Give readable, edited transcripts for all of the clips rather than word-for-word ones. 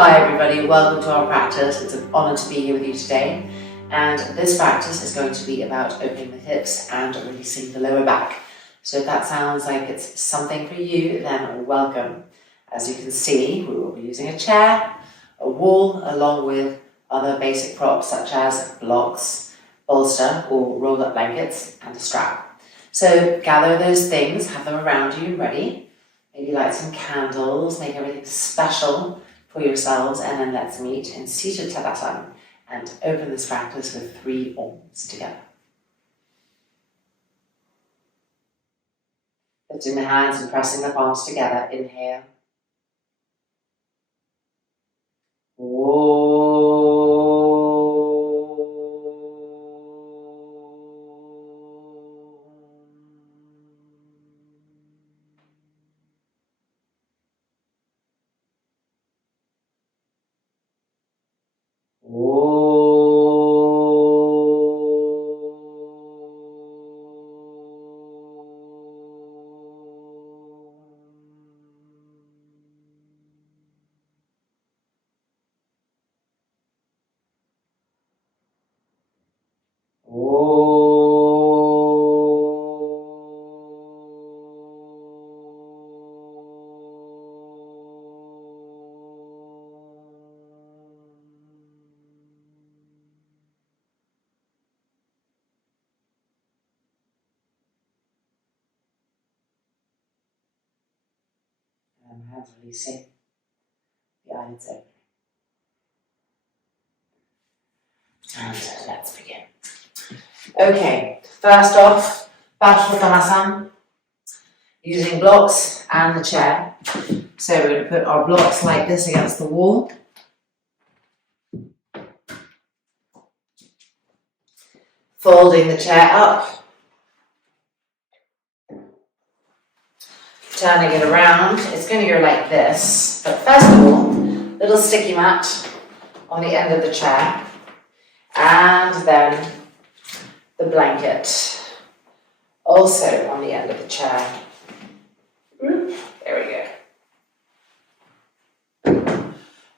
Hi everybody, welcome to our practice. It's an honour to be here with you today. And this practice is going to be about opening the hips and releasing the lower back. So if that sounds like it's something for you, then welcome. As you can see, we will be using a chair, a wall, along with other basic props such as blocks, bolster or rolled up blankets, and a strap. So gather those things, have them around you ready. Maybe light some candles, make everything special for yourselves, and then let's meet in seated tadasana and open this practice with 3 Oms together. Lifting the hands and pressing the palms together. Inhale. And hands releasing, the eyelids open. And let's begin. Okay, first off, Padma using blocks and the chair. So we're going to put our blocks like this against the wall. Folding the chair up. Turning it around. It's going to go like this. But first of all, little sticky mat on the end of the chair. And then the blanket also on the end of the chair. There we go.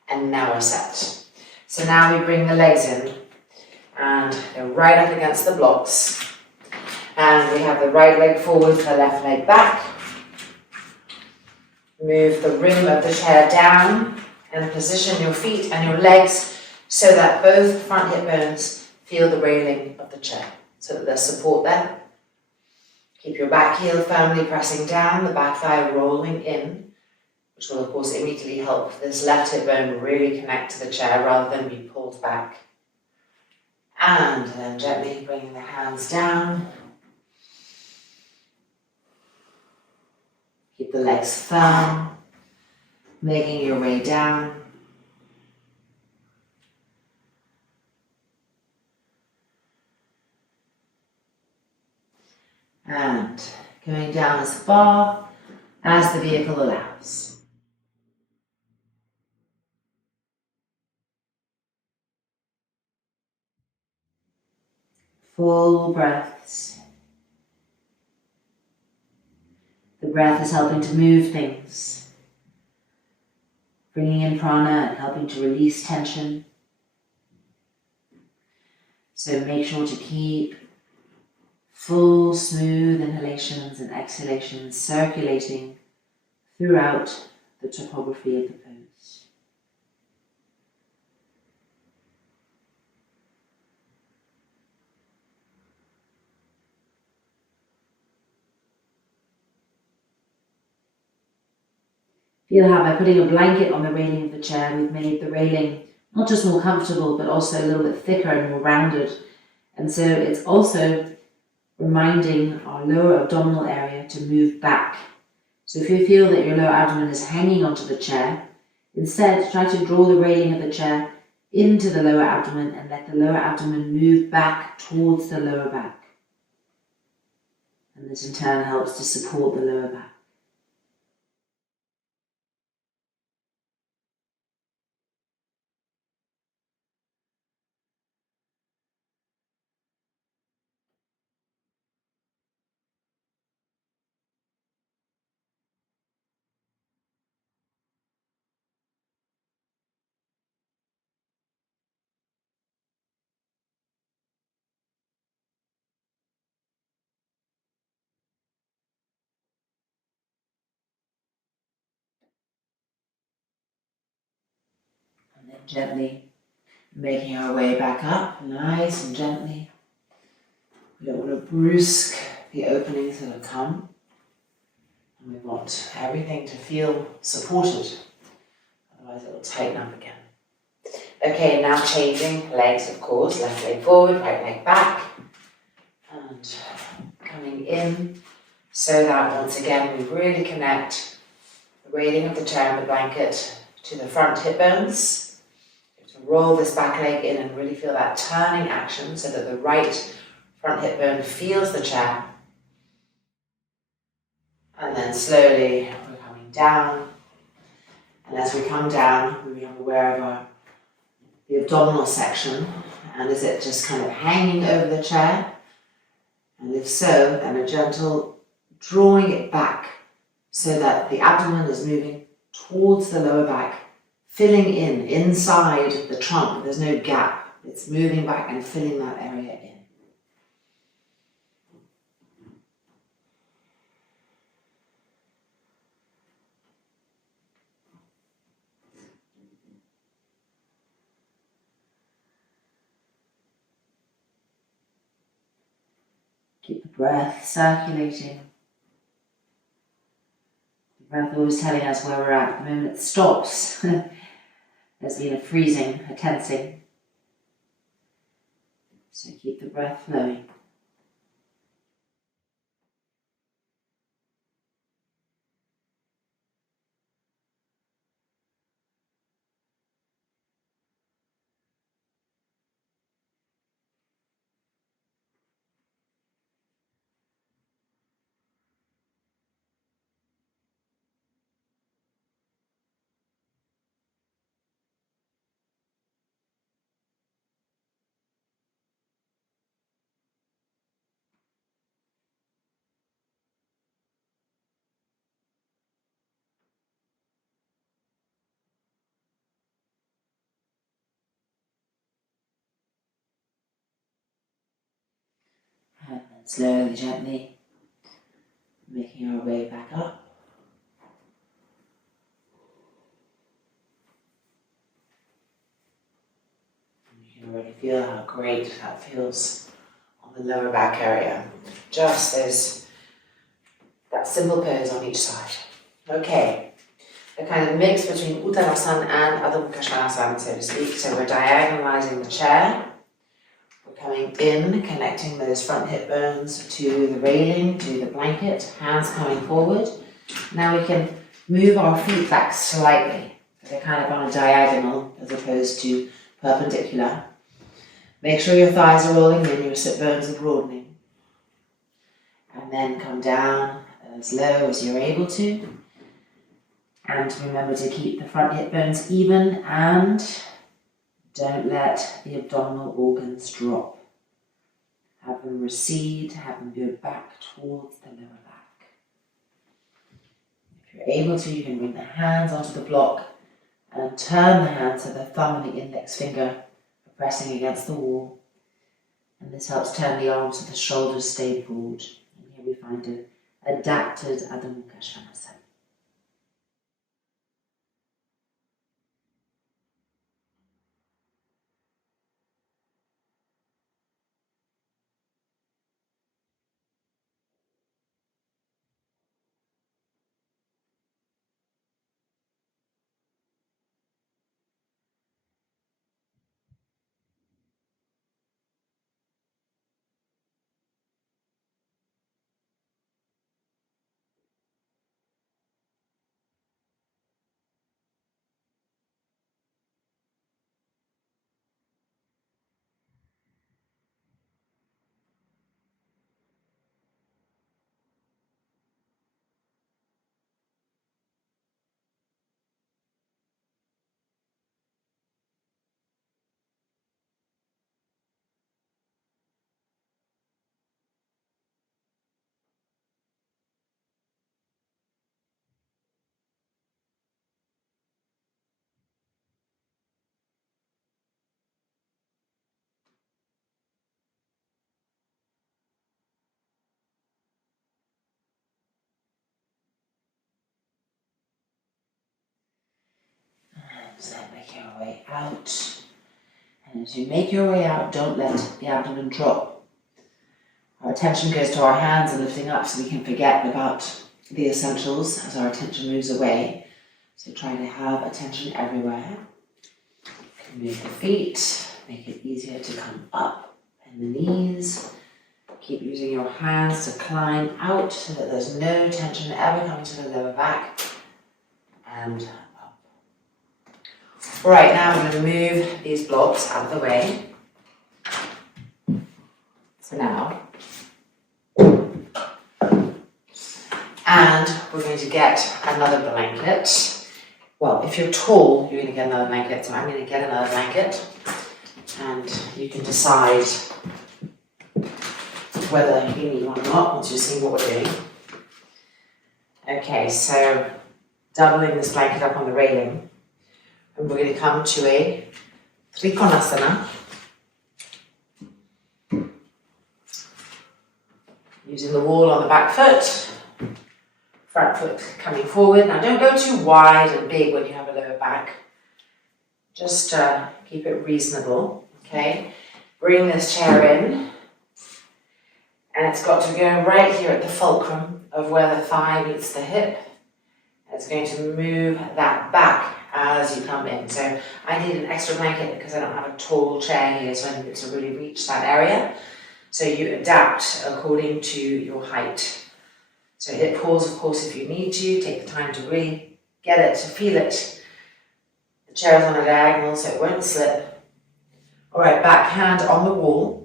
And now we're set. So now we bring the legs in and they're right up against the blocks. And we have the right leg forward, the left leg back. Move the rim of the chair down and position your feet and your legs so that both front hip bones feel the railing of the chair, so that there's support there. Keep your back heel firmly pressing down, the back thigh rolling in, which will of course immediately help this left hip bone really connect to the chair rather than be pulled back. And then gently bringing the hands down. Keep the legs firm, making your way down. And going down as far as the vehicle allows. Full breaths. The breath is helping to move things, bringing in prana and helping to release tension. So make sure to keep full, smooth inhalations and exhalations circulating throughout the topography of the pose. Feel how by putting a blanket on the railing of the chair, we've made the railing not just more comfortable, but also a little bit thicker and more rounded. And so it's also reminding our lower abdominal area to move back. So if you feel that your lower abdomen is hanging onto the chair, instead try to draw the railing of the chair into the lower abdomen and let the lower abdomen move back towards the lower back. And this in turn helps to support the lower back. Gently making our way back up, nice and gently. We don't want to brusque the openings that have come. And we want everything to feel supported, otherwise it will tighten up again. Okay, now changing legs, of course. Left leg forward, right leg back. And coming in so that once again we really connect the railing of the chair and the blanket to the front hip bones. To roll this back leg in and really feel that turning action so that the right front hip bone feels the chair. And then slowly we're coming down. And as we come down, we become aware of the abdominal section. And is it just kind of hanging over the chair? And if so, then a gentle drawing it back so that the abdomen is moving towards the lower back, filling in inside the trunk. There's no gap. It's moving back and filling that area in. Keep the breath circulating. The breath always telling us where we're at. The moment it stops, there's been a freezing, a tensing. So keep the breath flowing. And then slowly, gently, making our way back up. And you can already feel how great that feels on the lower back area. Just that simple pose on each side. Okay, a kind of mix between Uttanasana and Adho Mukha Svanasana, so to speak. So we're diagonalizing the chair. We're coming in, connecting those front hip bones to the railing, to the blanket, hands coming forward. Now we can move our feet back slightly. They're kind of on a diagonal as opposed to perpendicular. Make sure your thighs are rolling in, your sit bones are broadening. And then come down as low as you're able to. And remember to keep the front hip bones even and don't let the abdominal organs drop. Have them recede, have them go back towards the lower back. If you're able to, you can bring the hands onto the block and turn the hands so the thumb and the index finger are pressing against the wall. And this helps turn the arms so the shoulders stay broad. And here we find an adapted Adho Mukha Svanasana. So we're Make your way out. And as you make your way out, don't let the abdomen drop. Our attention goes to our hands and lifting up so we can forget about the essentials as our attention moves away. So try to have attention everywhere. You can move the feet, make it easier to come up, and the knees. Keep using your hands to climb out so that there's no tension ever coming to the lower back. And up. All right, now I'm going to move these blocks out of the way. For now. And we're going to get another blanket. Well, if you're tall, you're going to get another blanket. So I'm going to get another blanket. And you can decide whether you need one or not once you've seen what we're doing. Okay, so doubling this blanket up on the railing, and we're going to come to a Trikonasana. Using the wall on the back foot, front foot coming forward. Now don't go too wide and big when you have a lower back. Just keep it reasonable, okay? Bring this chair in. And it's got to go right here at the fulcrum of where the thigh meets the hip. And it's going to move that back as you come in. So I need an extra blanket because I don't have a tall chair here, so I need it to really reach that area. So you adapt according to your height. So hit pause, of course, if you need to. Take the time to really get it, to feel it. The chair is on a diagonal, so it won't slip. All right, back hand on the wall.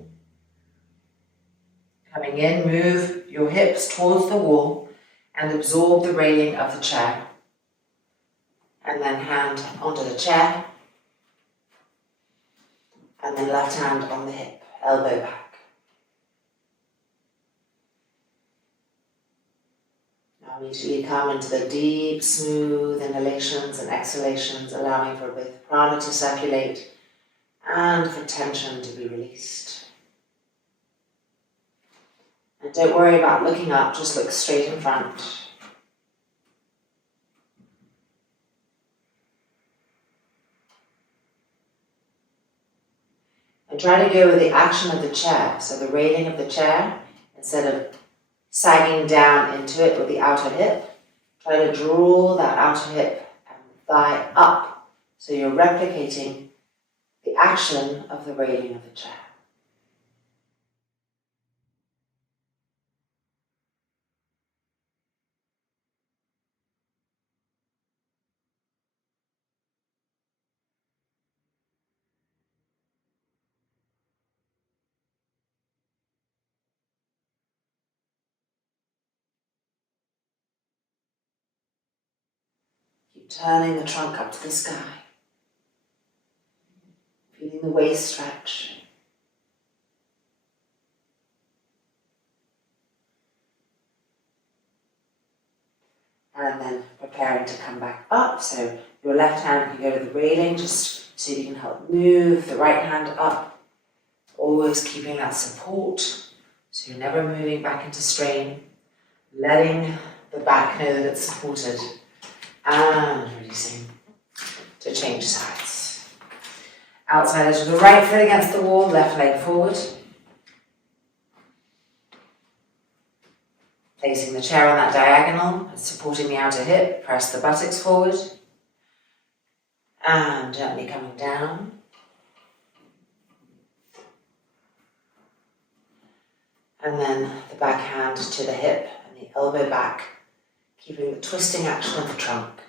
Coming in, move your hips towards the wall and absorb the railing of the chair. And then hand onto the chair. And then left hand on the hip, elbow back. Now immediately come into the deep, smooth inhalations and exhalations, allowing for both prana to circulate and for tension to be released. And don't worry about looking up, just look straight in front. And try to go with the action of the chair, so the railing of the chair, instead of sagging down into it with the outer hip, try to draw that outer hip and thigh up, so you're replicating the action of the railing of the chair. Keep turning the trunk up to the sky. Feeling the waist stretch. And then preparing to come back up. So your left hand can go to the railing just so you can help move the right hand up. Always keeping that support. So you're never moving back into strain. Letting the back know that it's supported. And releasing to change sides. Outside edge of the right foot against the wall, left leg forward. Placing the chair on that diagonal, supporting the outer hip, press the buttocks forward. And gently coming down. And then the back hand to the hip and the elbow back, keeping the twisting action of the trunk.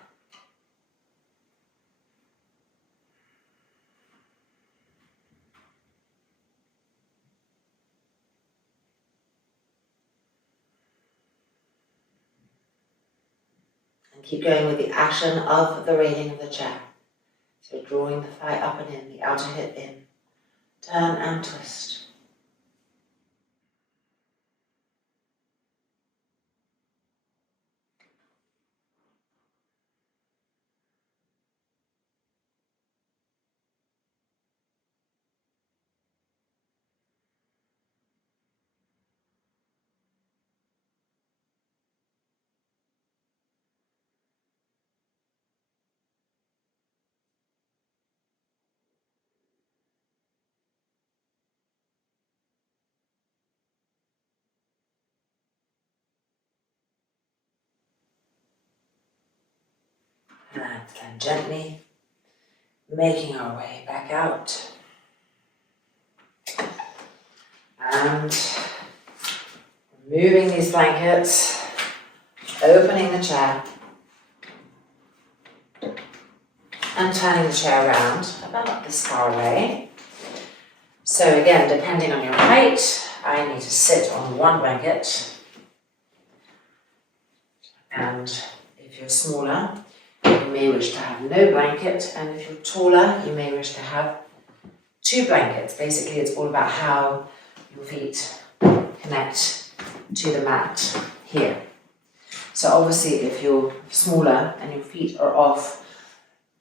And keep going with the action of the railing of the chair. So drawing the thigh up and in, the outer hip in. Turn and twist. And then gently making our way back out. And removing these blankets, opening the chair, and turning the chair around about this far away. So again, depending on your height, I need to sit on one blanket. And if you're smaller, you may wish to have no blanket. And if you're taller, you may wish to have two blankets. Basically, it's all about how your feet connect to the mat here. So obviously, if you're smaller and your feet are off,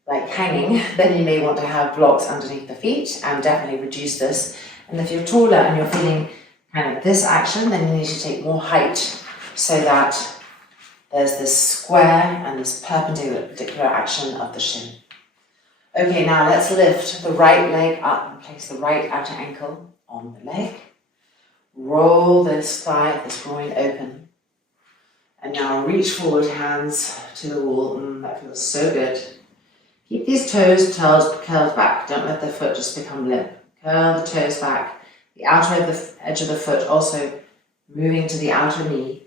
like hanging, then you may want to have blocks underneath the feet and definitely reduce this. And if you're taller and you're feeling kind of this action, then you need to take more height so that there's this square and this perpendicular action of the shin. Okay, now let's lift the right leg up and place the right outer ankle on the leg. Roll this thigh, this groin open. And now reach forward, hands to the wall. That feels so good. Keep these toes curled back. Don't let the foot just become limp. Curl the toes back. The outer edge of the foot also moving to the outer knee.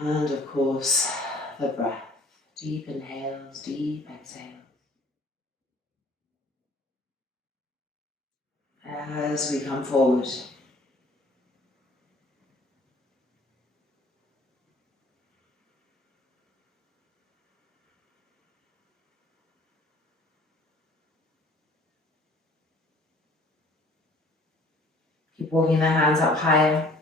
And of course, the breath. Deep inhales, deep exhales. As we come forward. Keep walking the hands up higher.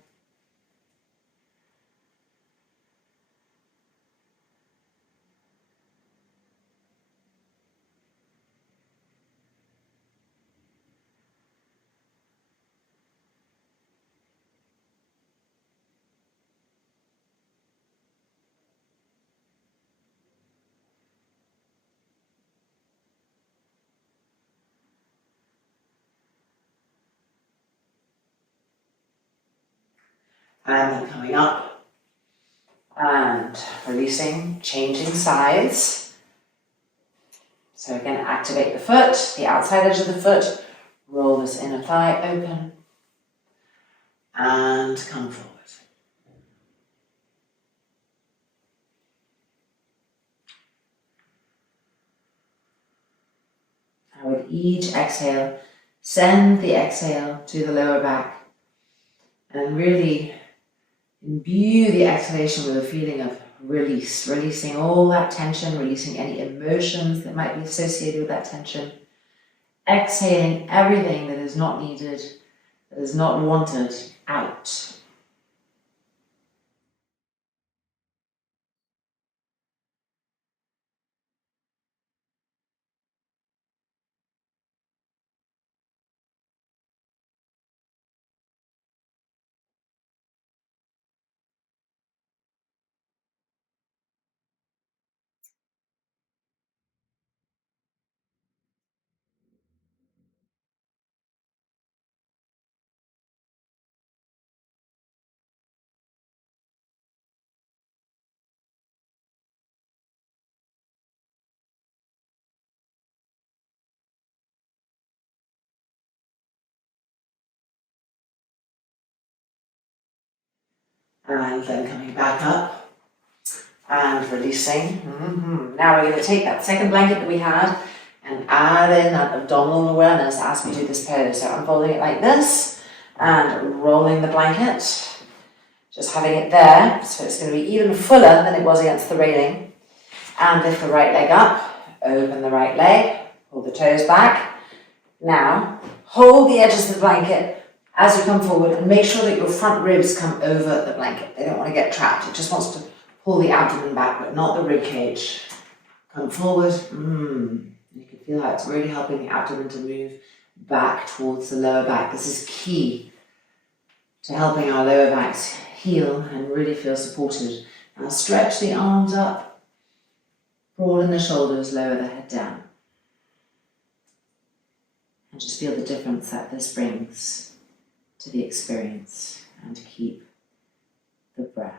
And then coming up and releasing, changing sides. So again, activate the foot, the outside edge of the foot, roll this inner thigh open and come forward. Now with each exhale, send the exhale to the lower back and really imbue the exhalation with a feeling of release, releasing all that tension, releasing any emotions that might be associated with that tension. Exhaling everything that is not needed, that is not wanted, out. And then coming back up and releasing. Now we're going to take that second blanket that we had and add in that abdominal awareness as we do this pose. So unfolding it like this and rolling the blanket, just having it there. So it's going to be even fuller than it was against the railing. And lift the right leg up, open the right leg, pull the toes back. Now hold the edges of the blanket as you come forward and make sure that your front ribs come over the blanket. They don't want to get trapped. It just wants to pull the abdomen back, but not the rib cage. Come forward. You can feel how it's really helping the abdomen to move back towards the lower back. This is key to helping our lower backs heal and really feel supported. Now stretch the arms up, broaden the shoulders, lower the head down. And just feel the difference that this brings to the experience, and keep the breath.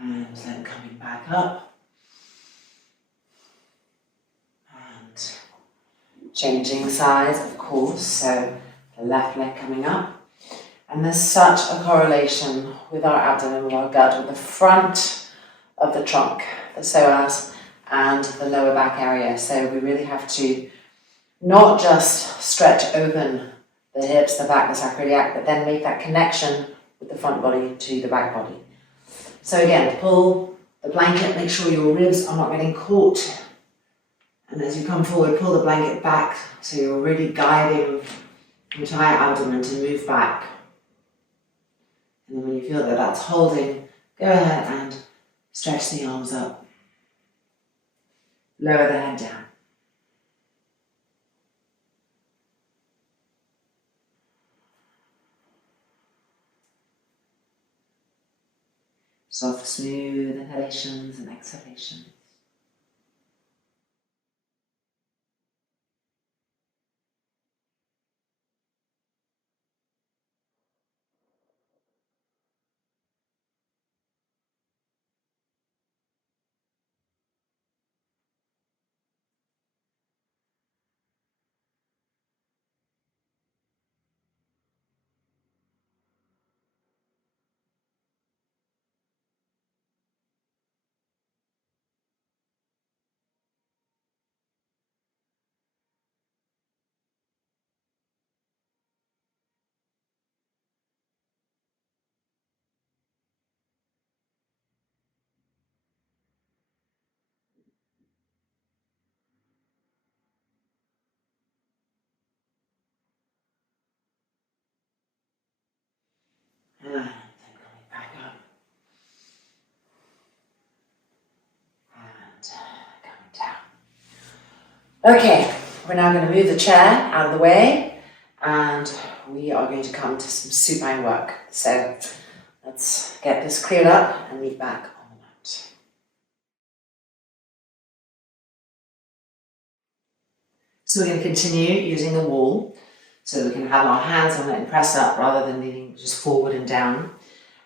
And then coming back up. And changing sides, of course, so the left leg coming up. And there's such a correlation with our abdomen, with our gut, with the front of the trunk, the psoas, and the lower back area. So we really have to not just stretch open the hips, the back, the sacroiliac, but then make that connection with the front body to the back body. So again, pull the blanket, make sure your ribs are not getting caught. And as you come forward, pull the blanket back so you're really guiding the entire abdomen to move back. And then when you feel that that's holding, go ahead and stretch the arms up. Lower the head down. Soft, smooth inhalations and exhalations. And then coming back up. And coming down. Okay, we're now going to move the chair out of the way and we are going to come to some supine work. So let's get this cleared up and meet back on the mat. So we're going to continue using the wall so we can have our hands on it and press up rather than leaning just forward and down.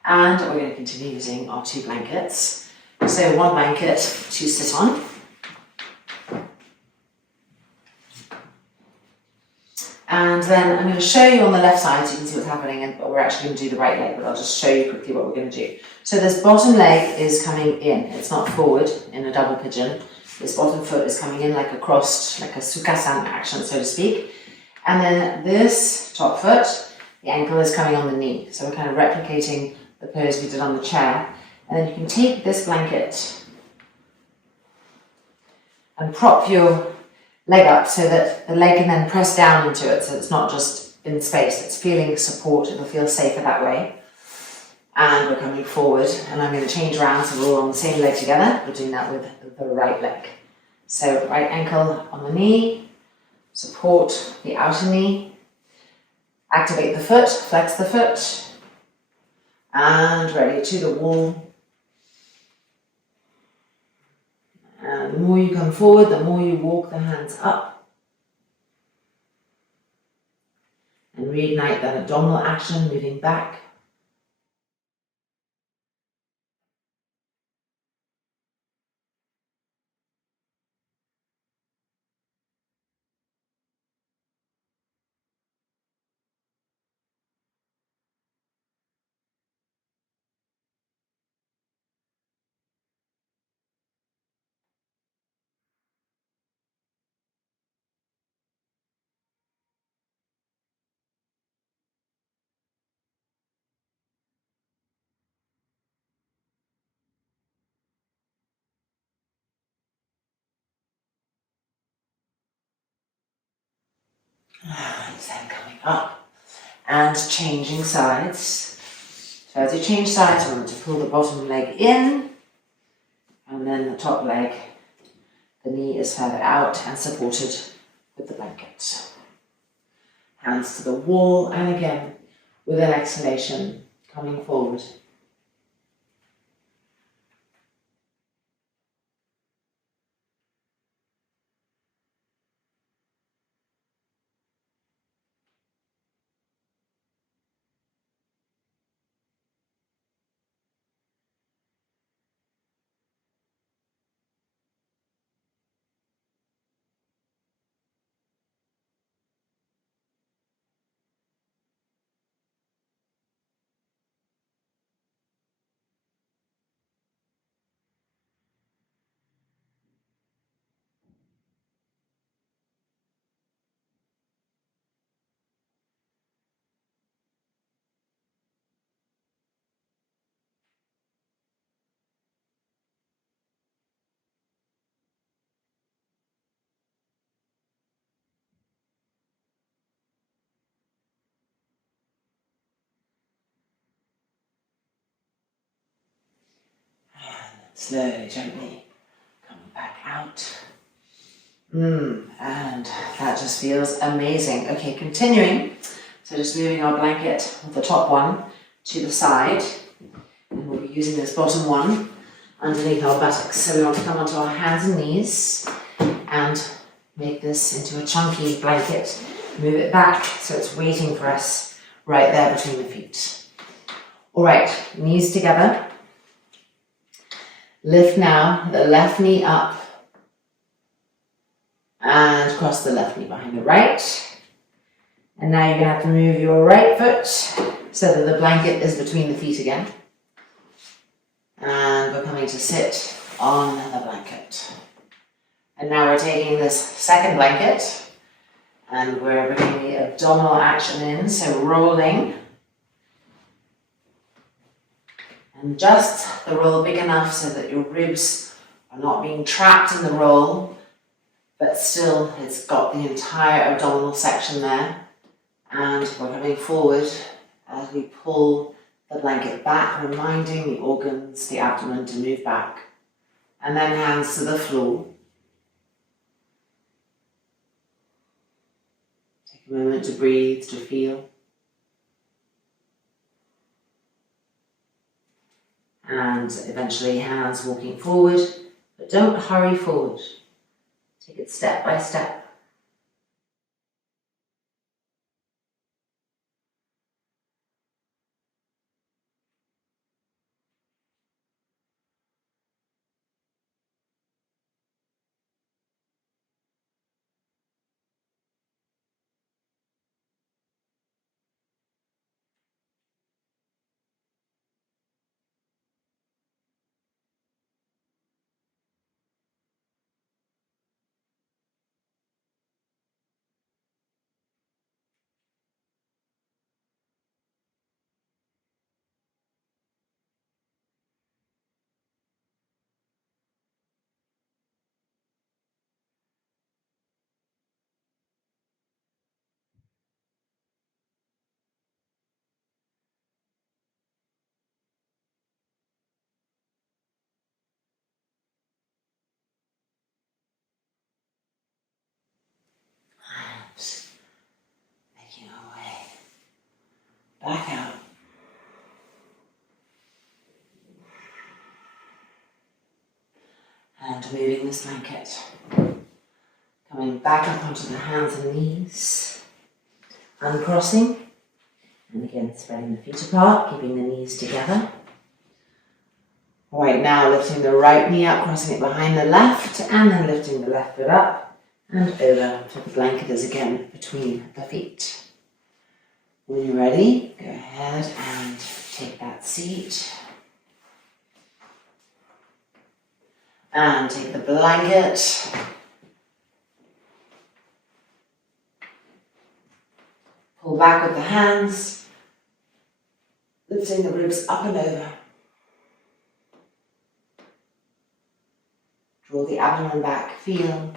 And we're going to continue using our two blankets. So one blanket to sit on. And then I'm going to show you on the left side so you can see what's happening, but we're actually going to do the right leg, but I'll just show you quickly what we're going to do. So this bottom leg is coming in, it's not forward in a double pigeon. This bottom foot is coming in like a crossed, like a sukhasana action, so to speak. And then this top foot, the ankle is coming on the knee. So we're kind of replicating the pose we did on the chair. And then you can take this blanket and prop your leg up so that the leg can then press down into it, so it's not just in space, it's feeling support, it'll feel safer that way. And we're coming forward, and I'm going to change around so we're all on the same leg together. We're doing that with the right leg. So right ankle on the knee, support the outer knee, activate the foot, flex the foot, and ready to the wall. And the more you come forward, the more you walk the hands up. And reignite that abdominal action, moving back. And then coming up and changing sides. So as you change sides, remember to pull the bottom leg in and then the top leg, the knee is further out and supported with the blanket. Hands to the wall, and again with an exhalation coming forward. Slowly, gently coming back out. And that just feels amazing. Okay, continuing. So just moving our blanket, the top one, to the side. And we'll be using this bottom one underneath our buttocks. So we want to come onto our hands and knees and make this into a chunky blanket. Move it back so it's waiting for us right there between the feet. All right, knees together. Lift now the left knee up and cross the left knee behind the right. And now you're going to have to move your right foot so that the blanket is between the feet again. And we're coming to sit on the blanket. And now we're taking this second blanket and we're bringing the abdominal action in, so rolling. And just the roll big enough so that your ribs are not being trapped in the roll, but still it's got the entire abdominal section there. And we're coming forward as we pull the blanket back, reminding the organs, the abdomen to move back. And then hands to the floor. Take a moment to breathe, to feel. And eventually hands walking forward, but don't hurry forward. Take it step by step. Making our way back out. And moving this blanket. Coming back up onto the hands and knees. Uncrossing. And again, spreading the feet apart, keeping the knees together. All right, now lifting the right knee up, crossing it behind the left, and then lifting the left foot up and over so the blanket is again between the feet. When you're ready, go ahead and take that seat. And take the blanket. Pull back with the hands, lifting the ribs up and over. Draw the abdomen back, feel.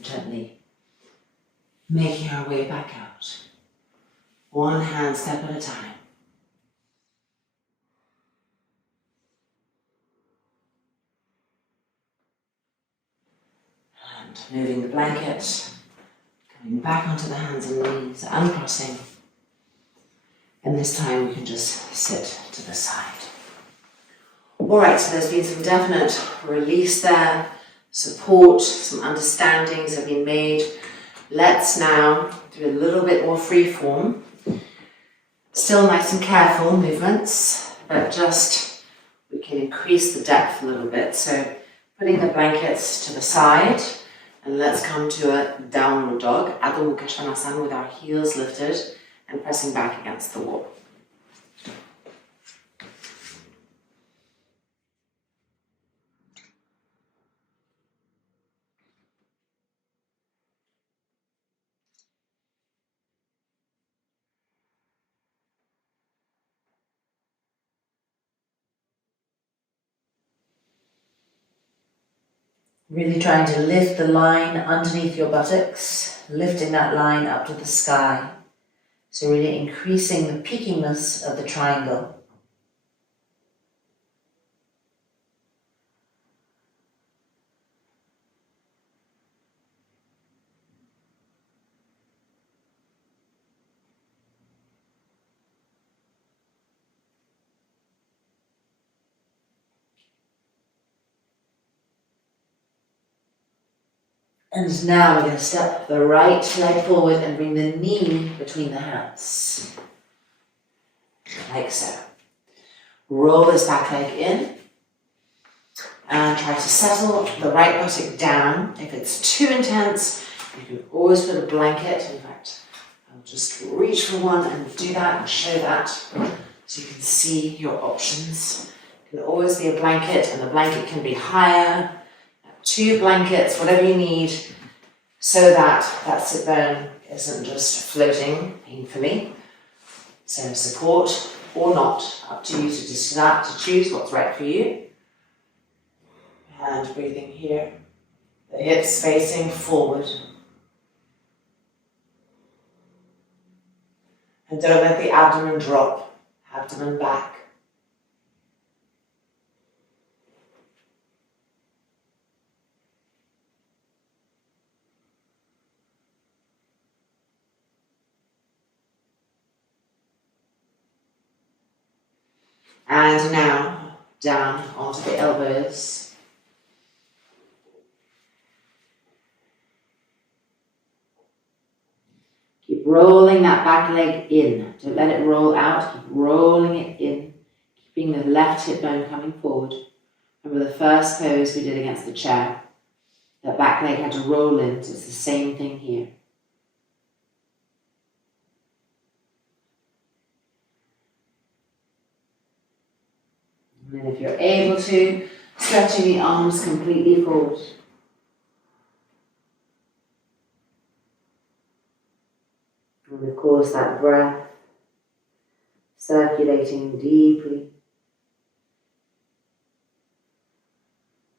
Gently making our way back out, one hand step at a time. And moving the blanket, coming back onto the hands and knees, uncrossing. And this time we can just sit to the side. All right, so there's been some definite release there, support, some understandings have been made. Let's now do a little bit more free form. Still nice and careful movements, but just we can increase the depth a little bit. So putting the blankets to the side, and let's come to a downward dog, Adho Mukha Svanasana, with our heels lifted and pressing back against the wall. Really trying to lift the line underneath your buttocks, lifting that line up to the sky. So really increasing the peakiness of the triangle. And now we're going to step the right leg forward and bring the knee between the hands. Like so. Roll this back leg in. And try to settle the right buttock down. If it's too intense, you can always put a blanket. In fact, I'll just reach for one and do that and show that so you can see your options. It can always be a blanket, and the blanket can be higher. 2 blankets, whatever you need, so that that sit bone isn't just floating painfully. So support or not, up to you to decide to choose what's right for you. And breathing here, the hips facing forward. And don't let the abdomen drop, abdomen back. And now, down onto the elbows. Keep rolling that back leg in. Don't let it roll out, keep rolling it in. Keeping the left hip bone coming forward. Remember the first pose we did against the chair. That back leg had to roll in, so it's the same thing here. And then if you're able to, stretching the arms completely forward. And of course that breath circulating deeply.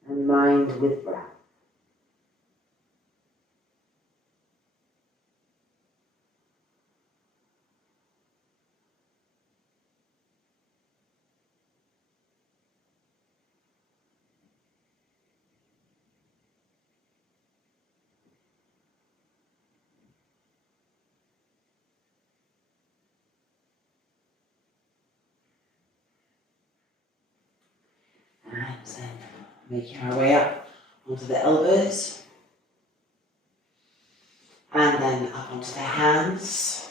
And mind with breath. And then making our way up onto the elbows. And then up onto the hands.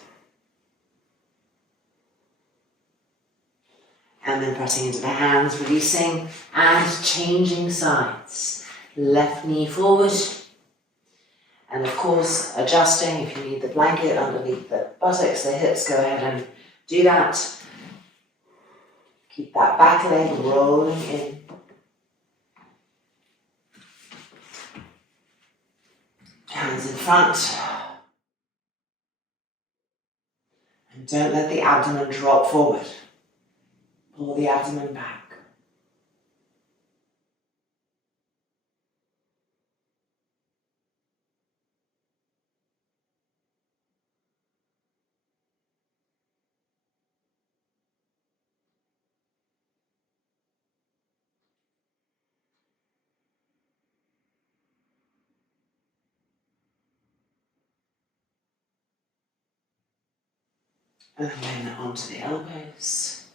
And then pressing into the hands, releasing and changing sides. Left knee forward. And of course, adjusting if you need the blanket underneath the buttocks, the hips, go ahead and do that. Keep that back leg rolling in. Hands in front. And don't let the abdomen drop forward. Pull the abdomen back. And then onto the elbows.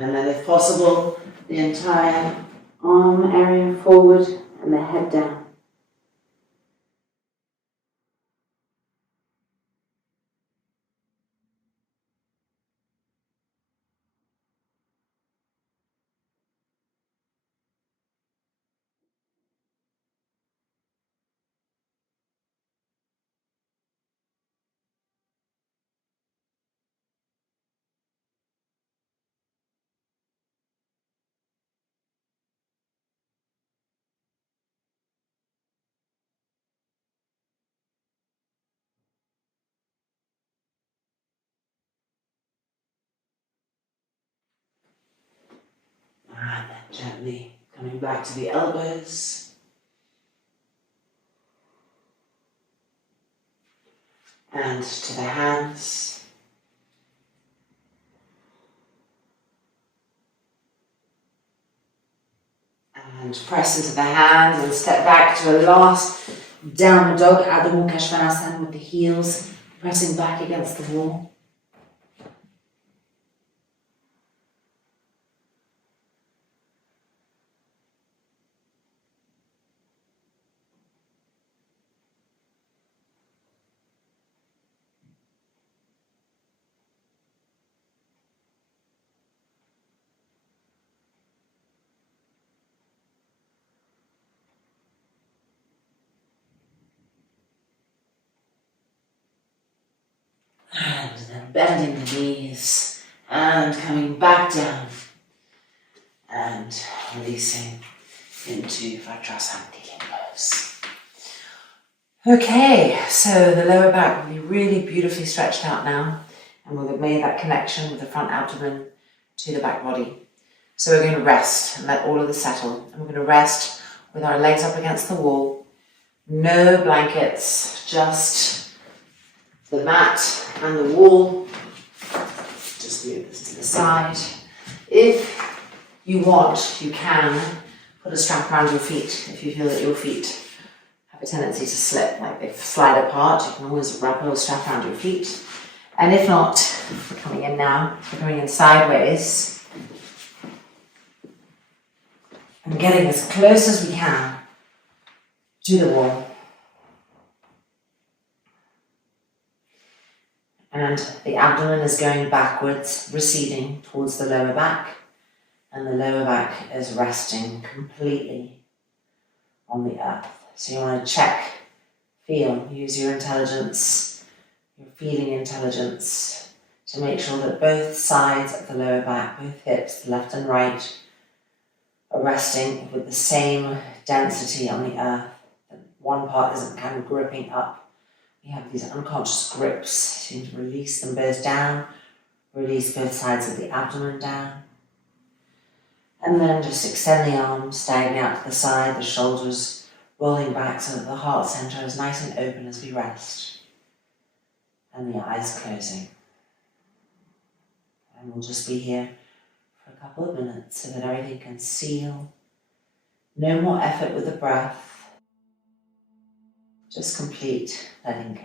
And then if possible, the entire arm area forward and the head down. And then gently coming back to the elbows. And to the hands. And press into the hands and step back to a last downward dog, Adho Mukha Svanasana, with the heels pressing back against the wall. And then bending the knees and coming back down and releasing into Vajrasamti pose. Okay, so the lower back will be really beautifully stretched out now, and we'll have made that connection with the front abdomen to the back body. So we're going to rest and let all of this settle, and we're going to rest with our legs up against the wall. No blankets, just the mat and the wall. Just move this to the side. If you want, you can put a strap around your feet if you feel that your feet have a tendency to slip, like they slide apart. You can always wrap a little strap around your feet. And if not, we're coming in now, we're coming in sideways and getting as close as we can to the wall. And the abdomen is going backwards, receding towards the lower back, and the lower back is resting completely on the earth. So you want to check, feel, use your intelligence, your feeling intelligence, to make sure that both sides of the lower back, both hips, the left and right, are resting with the same density on the earth. That one part isn't kind of gripping up. We have these unconscious grips, so you need to release them both down, release both sides of the abdomen down. And then just extend the arms, diagonally out to the side, the shoulders rolling back so that the heart center is nice and open as we rest. And the eyes closing. And we'll just be here for a couple of minutes so that everything can seal. No more effort with the breath. Just complete letting go.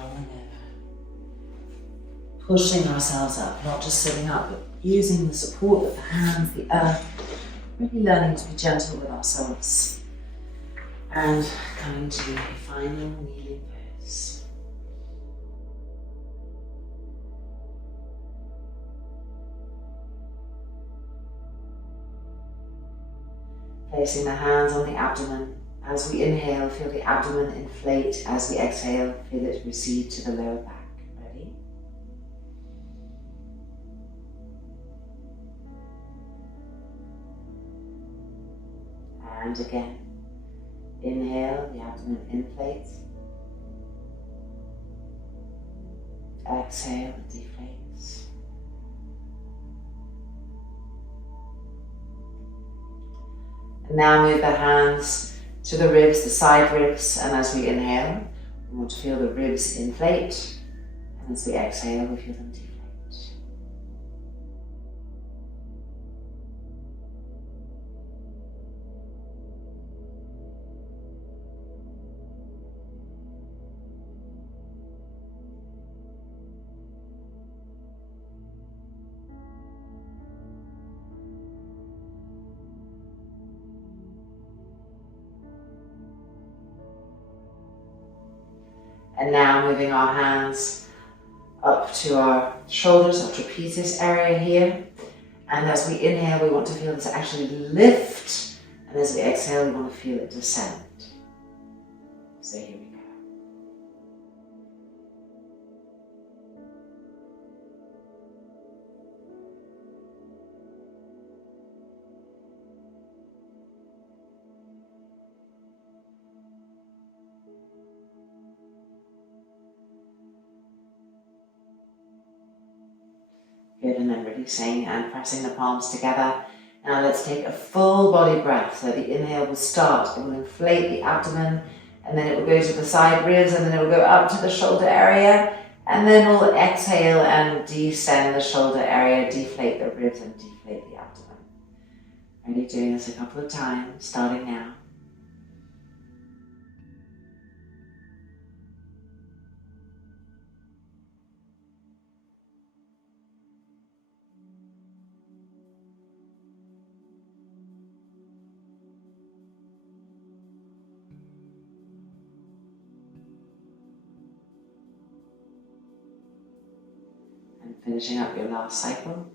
rolling over. Pushing ourselves up, not just sitting up, but using the support of the hands, the earth, really learning to be gentle with ourselves. And coming to a final kneeling pose. Placing the hands on the abdomen. As we inhale, feel the abdomen inflate. As we exhale, feel it recede to the lower back. Ready? And again. Inhale, the abdomen inflates. Exhale, it deflates. And now move the hands to the ribs, the side ribs, and as we inhale, we want to feel the ribs inflate, and as we exhale, we feel them deflate. And now moving our hands up to our shoulders, our trapezius area here. And as we inhale, we want to feel this actually lift. And as we exhale, we want to feel it descend. So here we go. Good, and then releasing and pressing the palms together. Now let's take a full body breath. So the inhale will start, it will inflate the abdomen, and then it will go to the side ribs, and then it will go up to the shoulder area, and then we'll exhale and descend the shoulder area, deflate the ribs and deflate the abdomen. Ready, doing this a couple of times, starting now. Finishing up your last cycle.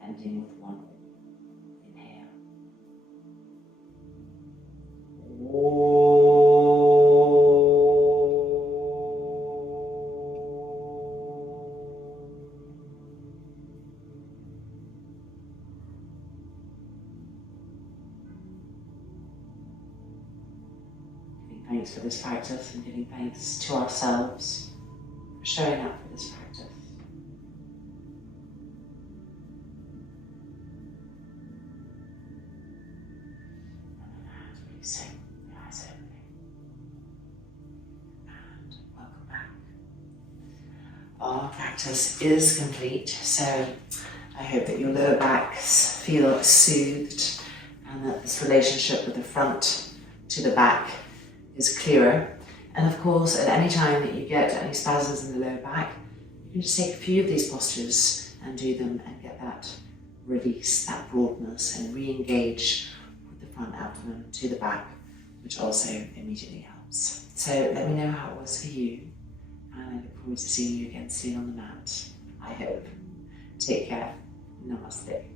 And ending with one inhale. Thanks for this practice and giving thanks to ourselves for showing up for this practice. And releasing, the eyes opening. And welcome back. Our practice is complete, so I hope that your lower backs feel soothed and that this relationship with the front to the back is clearer. And of course, at any time that you get any spasms in the lower back, you can just take a few of these postures and do them and get that release, that broadness, and re-engage with the front abdomen to the back, which also immediately helps. So let me know how it was for you, and I look forward to seeing you again soon on the mat, I hope. Take care. Namaste.